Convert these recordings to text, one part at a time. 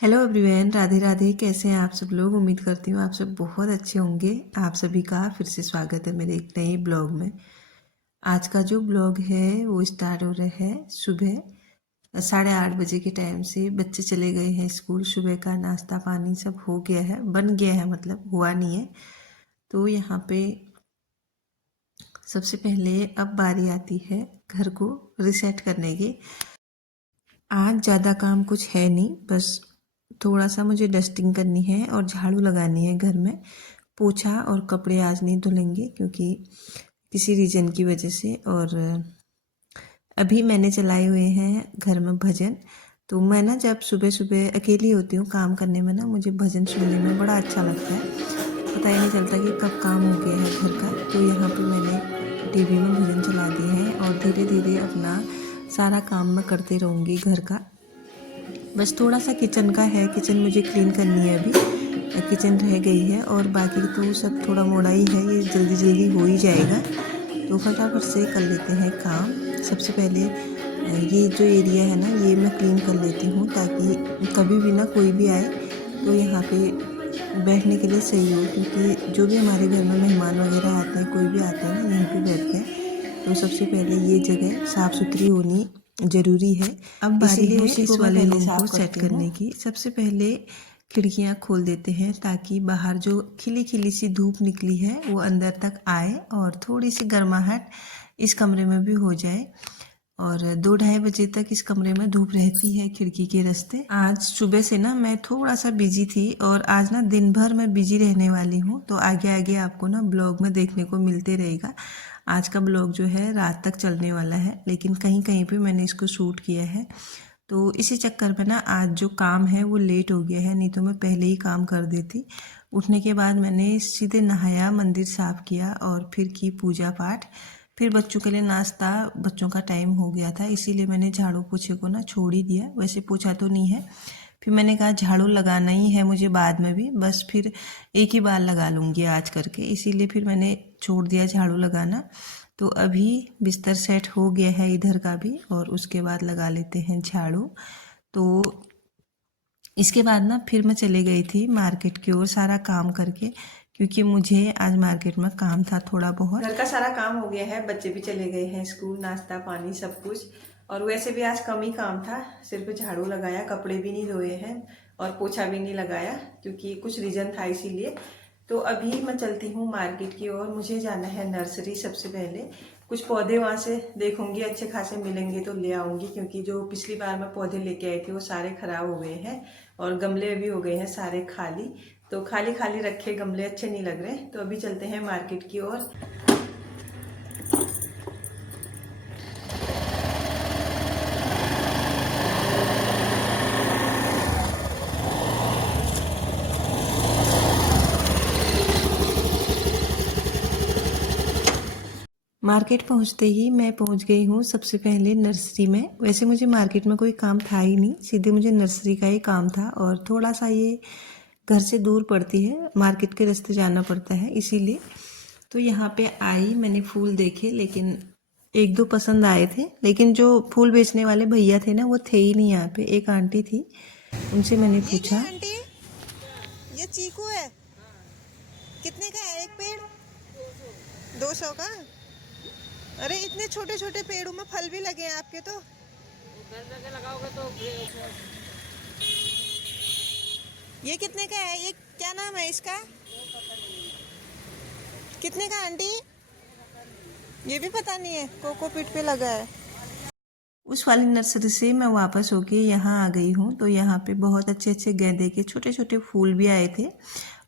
Hello everyone, Radhe Radhe. कैसे हैं आप सब लोग? उम्मीद करती हूँ आप सब बहुत अच्छे होंगे। आप सभी का फिर से स्वागत है मेरे एक नए ब्लॉग में। आज का जो ब्लॉग है वो स्टार्ट हो रहा है सुबह 8:30 बजे के टाइम से। बच्चे चले गए हैं स्कूल, सुबह का नाश्ता पानी सब हो गया है, बन गया है, मतलब हुआ नहीं है। तो यहाँ पे सबसे पहले अब बारी आती है घर को रिसेट करने की। आज ज़्यादा काम कुछ है नहीं, बस थोड़ा सा मुझे डस्टिंग करनी है और झाड़ू लगानी है घर में। पोछा और कपड़े आज नहीं धुलेंगे क्योंकि किसी रीज़न की वजह से। और अभी मैंने चलाए हुए हैं घर में भजन। तो मैं ना जब सुबह सुबह अकेली होती हूँ काम करने में ना, मुझे भजन सुनने में बड़ा अच्छा लगता है। पता ही नहीं चलता कि कब काम हो गया है घर का। तो यहाँ पे मैंने टीवी में भजन चला दिए हैं और धीरे धीरे अपना सारा काम मैं करते रहूँगी घर का। बस थोड़ा सा किचन का है, किचन मुझे क्लीन करनी है अभी, किचन रह गई है। और बाकी तो सब थोड़ा मोड़ा ही है, ये जल्दी जल्दी हो ही जाएगा। तो फटाफट से कर लेते हैं काम। सबसे पहले ये जो एरिया है ना, ये मैं क्लीन कर लेती हूँ ताकि कभी भी ना कोई भी आए तो यहाँ पे बैठने के लिए सही हो। क्योंकि जो भी हमारे घर में मेहमान वगैरह आते हैं, कोई भी आता है ना, यहीं पे बैठते हैं। तो सबसे पहले ये जगह साफ़ सुथरी होनी ज़रूरी है। अब बारी है इस वाले रूम को सेट करने की। सबसे पहले खिड़कियां खोल देते हैं ताकि बाहर जो खिली खिली सी धूप निकली है वो अंदर तक आए और थोड़ी सी गर्माहट इस कमरे में भी हो जाए। और 2-2:30 बजे तक इस कमरे में धूप रहती है खिड़की के रास्ते। आज सुबह से ना मैं थोड़ा सा बिजी थी और आज ना दिन भर मैं बिजी रहने वाली हूँ। तो आगे आगे आपको ना ब्लॉग में देखने को मिलते रहेगा। आज का ब्लॉग जो है रात तक चलने वाला है, लेकिन कहीं कहीं पे मैंने इसको शूट किया है। तो इसी चक्कर में ना आज जो काम है वो लेट हो गया है, नहीं तो मैं पहले ही काम कर देती। उठने के बाद मैंने सीधे नहाया, मंदिर साफ़ किया और फिर की पूजा पाठ। फिर बच्चों के लिए नाश्ता, बच्चों का टाइम हो गया था इसीलिए मैंने झाड़ू पोछे को ना छोड़ ही दिया। वैसे पोछा तो नहीं है, फिर मैंने कहा झाड़ू लगाना ही है मुझे बाद में भी, बस फिर एक ही बार लगा लूँगी आज करके, इसीलिए फिर मैंने छोड़ दिया झाड़ू लगाना। तो अभी बिस्तर सेट हो गया है इधर का भी और उसके बाद लगा लेते हैं झाड़ू। तो इसके बाद ना फिर मैं चले गई थी मार्केट की ओर सारा काम करके, क्योंकि मुझे आज मार्केट में काम था थोड़ा बहुत। घर का सारा काम हो गया है, बच्चे भी चले गए हैं स्कूल, नाश्ता पानी सब कुछ। और वैसे भी आज कम ही काम था, सिर्फ झाड़ू लगाया, कपड़े भी नहीं धोए हैं और पोछा भी नहीं लगाया क्योंकि कुछ रीज़न था इसीलिए। तो अभी मैं चलती हूँ मार्केट की ओर, मुझे जाना है नर्सरी। सबसे पहले कुछ पौधे वहाँ से देखूंगी, अच्छे खासे मिलेंगे तो ले आऊँगी, क्योंकि जो पिछली बार मैं पौधे लेके आई थी वो सारे ख़राब हो गए हैं और गमले भी हो गए हैं सारे खाली। तो खाली खाली रखे गमले अच्छे नहीं लग रहे। तो अभी चलते हैं मार्केट की ओर। मार्केट पहुंचते ही मैं पहुंच गई हूं सबसे पहले नर्सरी में। वैसे मुझे मार्केट में कोई काम था ही नहीं, सीधे मुझे नर्सरी का ही काम था। और थोड़ा सा ये घर से दूर पड़ती है, मार्केट के रास्ते जाना पड़ता है इसीलिए। तो यहाँ पे आई, मैंने फूल देखे, लेकिन एक दो पसंद आए थे, लेकिन जो फूल बेचने वाले भैया थे ना वो थे ही नहीं यहाँ पे। एक आंटी थी, उनसे मैंने पूछा, आंटी ये चीकू है, कितने का है एक पेड़? 200 का? अरे इतने छोटे छोटे पेड़ों में फल भी लगे हैं आपके तो। लगाओगे तो ये कितने का है? ये क्या नाम है इसका? कितने का आंटी? ये भी पता नहीं है, कोकोपीट पे लगा है। उस वाली नर्सरी से मैं वापस होके यहाँ आ गई हूँ। तो यहाँ पे बहुत अच्छे अच्छे गेंदे के छोटे छोटे फूल भी आए थे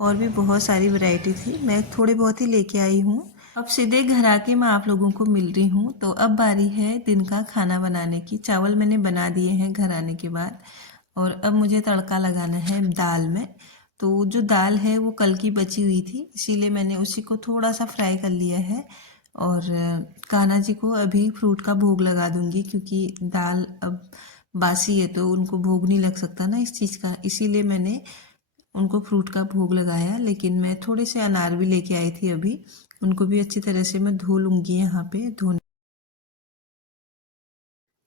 और भी बहुत सारी वैरायटी थी। मैं थोड़े बहुत ही लेके आई हूँ। अब सीधे घर आके मैं आप लोगों को मिल रही हूँ। तो अब बारी है दिन का खाना बनाने की। चावल मैंने बना दिए हैं घर आने के बाद, और अब मुझे तड़का लगाना है दाल में। तो जो दाल है वो कल की बची हुई थी, इसीलिए मैंने उसी को थोड़ा सा फ्राई कर लिया है। और कान्हा जी को अभी फ्रूट का भोग लगा दूंगी, क्योंकि दाल अब बासी है तो उनको भोग नहीं लग सकता ना इस चीज़ का, इसीलिए मैंने उनको फ्रूट का भोग लगाया। लेकिन मैं थोड़े से अनार भी लेके आई थी अभी, उनको भी अच्छी तरह से मैं धो लूँगी यहाँ पे धोने।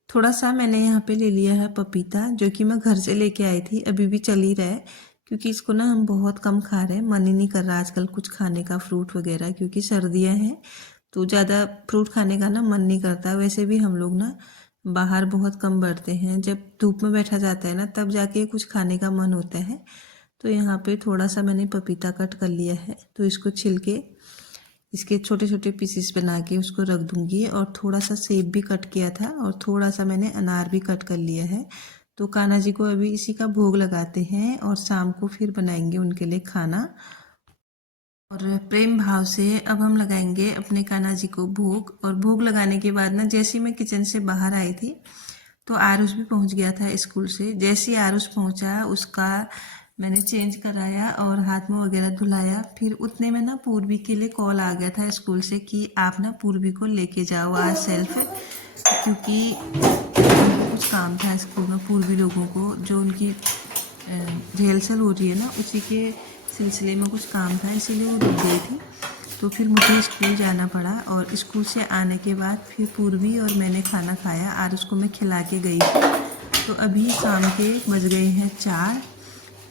थोड़ा सा मैंने यहाँ पे ले लिया है पपीता, जो कि मैं घर से लेके आई थी, अभी भी चल ही रहा है, क्योंकि इसको ना हम बहुत कम खा रहे हैं, मन ही नहीं कर रहा आजकल कुछ खाने का, फ्रूट वगैरह, क्योंकि सर्दियाँ हैं तो ज़्यादा फ्रूट खाने का ना मन नहीं करता। वैसे भी हम लोग ना बाहर बहुत कम बढ़ते हैं, जब धूप में बैठा जाता है ना तब जाके कुछ खाने का मन होता है। तो यहाँ पे थोड़ा सा मैंने पपीता कट कर लिया है, तो इसको छिल के इसके छोटे छोटे पीसेस बना के उसको रख दूंगी। और थोड़ा सा सेब भी कट किया था और थोड़ा सा मैंने अनार भी कट कर लिया है। तो कान्हा जी को अभी इसी का भोग लगाते हैं और शाम को फिर बनाएंगे उनके लिए खाना। और प्रेम भाव से अब हम लगाएंगे अपने कान्हा जी को भोग। और भोग लगाने के बाद ना जैसे ही मैं किचन से बाहर आई थी तो आरुष भी पहुंच गया था स्कूल से। जैसे ही आरुष पहुंचा उसका मैंने चेंज कराया और हाथ मुंह वगैरह धुलाया। फिर उतने में ना पूर्वी के लिए कॉल आ गया था स्कूल से कि आप ना पूर्वी को लेके जाओ आज सेल्फ, क्योंकि उनको कुछ काम था स्कूल में, पूर्वी लोगों को जो उनकी रिहर्सल हो रही है ना उसी के सिलसिले में कुछ काम था, इसीलिए वो रुक गई थी। तो फिर मुझे स्कूल जाना पड़ा और स्कूल से आने के बाद फिर पूर्वी और मैंने खाना खाया और उसको मैं खिला के गई थी। तो अभी शाम के बज गए हैं 4।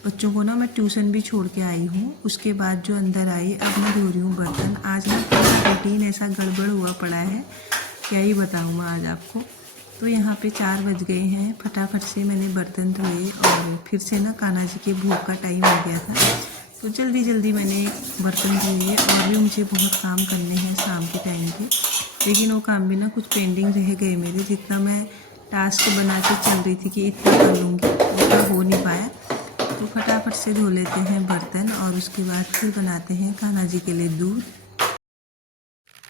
बच्चों को ना मैं ट्यूशन भी छोड़ के आई हूँ। उसके बाद जो अंदर आई, अब मैं धो रही हूँ बर्तन। आज ना पूरा रूटीन ऐसा गड़बड़ हुआ पड़ा है, क्या ही बताऊँ मैं आज आपको। तो यहाँ पे 4 बज गए हैं, फटाफट से मैंने बर्तन धोए और फिर से ना कान्हा जी के भोग का टाइम हो गया था, तो जल्दी जल्दी मैंने बर्तन धोए। और भी मुझे बहुत काम करने हैं शाम के टाइम पे, लेकिन वो काम भी ना कुछ पेंडिंग रह गए मेरे। जितना मैं टास्क बना के चल रही थी कि इतना कर लूँगी, उतना हो नहीं पाया। तो फटाफट से धो लेते हैं बर्तन और उसके बाद फिर बनाते हैं कान्हा जी के लिए दूध।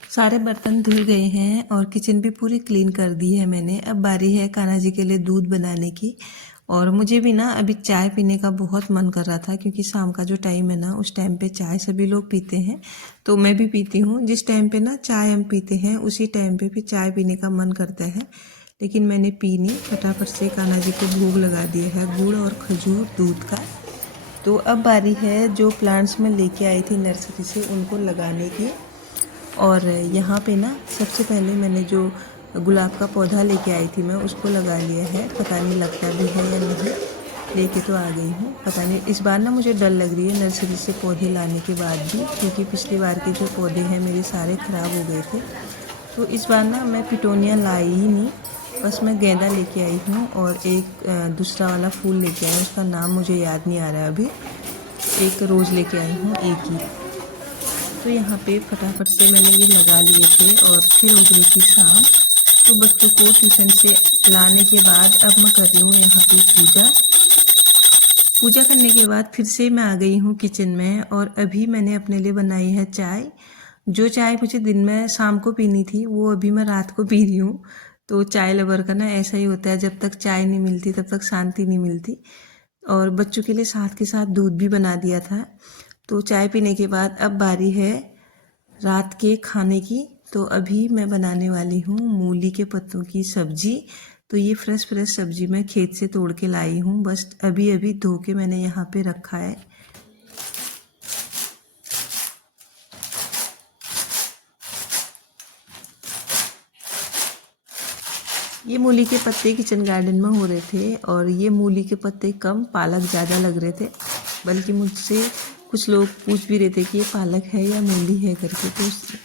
सारे बर्तन धुल गए हैं और किचन भी पूरी क्लीन कर दी है मैंने। अब बारी है कान्हा जी के लिए दूध बनाने की। और मुझे भी ना अभी चाय पीने का बहुत मन कर रहा था, क्योंकि शाम का जो टाइम है ना उस टाइम पे चाय सभी लोग पीते हैं, तो मैं भी पीती हूँ। जिस टाइम पे ना चाय हम पीते हैं उसी टाइम पे भी चाय पीने का मन करता है, लेकिन मैंने पी नहीं। फटाफट से कान्हा जी को भोग लगा दिया है गुड़ और खजूर दूध का। तो अब बारी है जो प्लांट्स में लेके आई थी नर्सरी से उनको लगाने की। और यहाँ पे ना सबसे पहले मैंने जो गुलाब का पौधा लेके आई थी मैं उसको लगा लिया है। पता नहीं लगता भी है या नहीं, लेके तो आ गई हूँ। पता नहीं, इस बार ना मुझे डर लग रही है नर्सरी से पौधे लाने के बाद भी, क्योंकि पिछली बार के जो पौधे हैं मेरे सारे ख़राब हो गए थे। तो इस बार ना मैं पिटोनिया लाई ही नहीं, बस मैं गेंदा लेके आई हूँ और एक दूसरा वाला फूल लेके आई हूँ, उसका नाम मुझे याद नहीं आ रहा है अभी। एक रोज़ लेके आई हूँ, एक ही। तो यहाँ पे फटाफट से मैंने ये लगा लिए थे और फिर हो गई थी शाम। तो बच्चों को ट्यूशन से लाने के बाद अब मैं कर रही हूँ यहाँ पे पूजा करने के बाद फिर से मैं आ गई हूँ किचन में। और अभी मैंने अपने लिए बनाई है चाय। जो चाय मुझे दिन में शाम को पीनी थी वो अभी मैं रात को पी रही हूँ। तो चाय लवर का ना ऐसा ही होता है, जब तक चाय नहीं मिलती तब तक शांति नहीं मिलती। और बच्चों के लिए साथ के साथ दूध भी बना दिया था। तो चाय पीने के बाद अब बारी है रात के खाने की। तो अभी मैं बनाने वाली हूँ मूली के पत्तों की सब्जी। तो ये फ्रेश सब्जी मैं खेत से तोड़ के लाई हूँ, बस अभी अभी धो के मैंने यहाँ पे रखा है। ये मूली के पत्ते किचन गार्डन में हो रहे थे और ये मूली के पत्ते कम, पालक ज़्यादा लग रहे थे। बल्कि मुझसे कुछ लोग पूछ भी रहे थे कि ये पालक है या मूली है करके। तो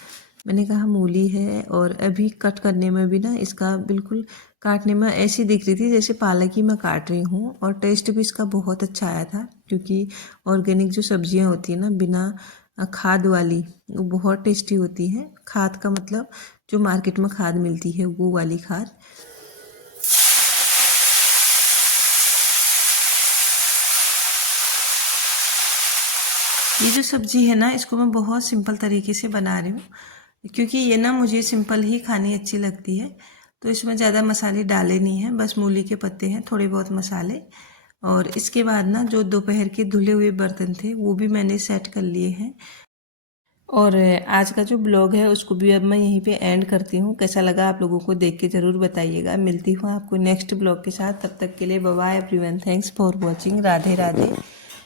मैंने कहा मूली है। और अभी कट करने में भी ना इसका बिल्कुल काटने में ऐसी दिख रही थी जैसे पालक ही मैं काट रही हूँ। और टेस्ट भी इसका बहुत अच्छा आया था, क्योंकि ऑर्गेनिक जो सब्जियाँ होती हैं ना बिना खाद वाली, वो बहुत टेस्टी होती हैं। खाद का मतलब जो मार्केट में खाद मिलती है वो वाली खाद। ये जो सब्ज़ी है ना इसको मैं बहुत सिंपल तरीके से बना रही हूँ, क्योंकि ये ना मुझे सिंपल ही खानी अच्छी लगती है। तो इसमें ज़्यादा मसाले डाले नहीं हैं, बस मूली के पत्ते हैं, थोड़े बहुत मसाले। और इसके बाद ना जो दोपहर के धुले हुए बर्तन थे वो भी मैंने सेट कर लिए हैं। और आज का जो ब्लॉग है उसको भी अब मैं यहीं पे एंड करती हूँ। कैसा लगा आप लोगों को देख के ज़रूर बताइएगा। मिलती हूँ आपको नेक्स्ट ब्लॉग के साथ, तब तक के लिए bye bye everyone. Thanks for watching. Radhe Radhe.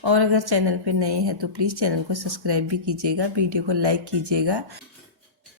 और अगर चैनल पे नए हैं तो प्लीज़ चैनल को सब्सक्राइब भी कीजिएगा, वीडियो को लाइक कीजिएगा।